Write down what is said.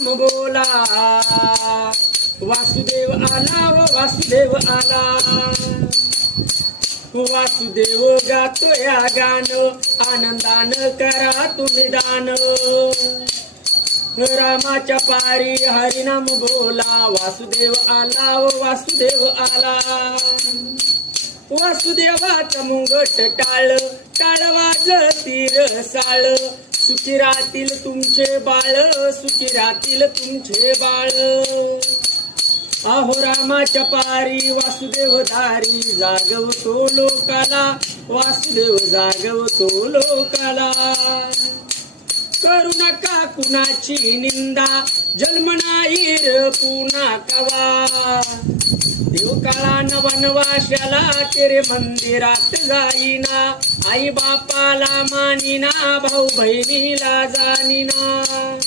नाम बोला, वासुदेव आला व वासुदेव आला, वासुदेव गातो या गान, आनंदान करा तुम्ही दान, रामाच्या पारी हरिनाम बोला, वासुदेव आला व वासुदेव आला, वासुदेवाचा मुंगट टाळ, टाळ वाजती रसाळ, सुखी राहतील तुमचे बाळ, सुखी राहतील तुमचे बाळ, अहो रामाच्या पारी वासुदेव दारी, जागवतो लोकाला, वासुदेव जागवतो लोकाला, करू नका कुणाची निंदा, जन्म नाही रे पुन्हा कवा, देव काळा वनवाशाला तेरे मंदिरात जाईना, आई बापाला मानिना, भाऊ बहिणीला जाणीना.